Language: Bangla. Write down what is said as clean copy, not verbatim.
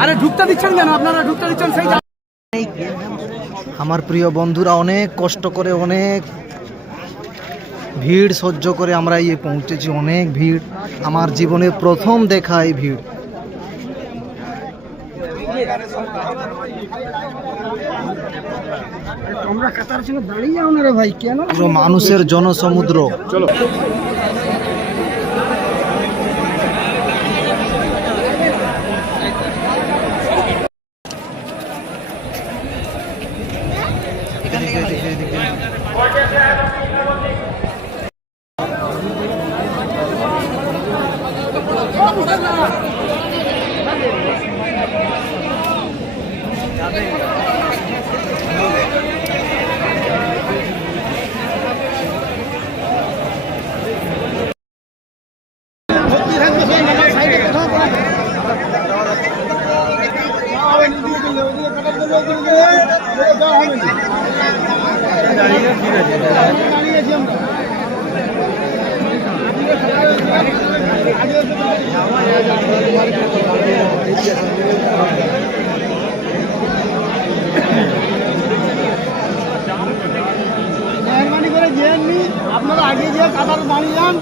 আরে ঢুকতে দিচ্ছেন কেন আপনারা? ঢুকতে দিচ্ছেন সেই। আমার প্রিয় বন্ধুরা অনেক কষ্ট করে, অনেক ভিড় সহ্য করে আমরা পৌঁছেছি। অনেক ভিড়, আমার জীবনে প্রথম দেখা এই ভিড়। তোমরা কাতার সঙ্গে দাঁড়িয়ে যাও না রে ভাই, কেন? পুরো মানুষের জনসমুদ্র। চলো মেহরবানি করে যেয়ে আপনারা আগে গিয়ে কাতার দাঁড়িয়ে যান।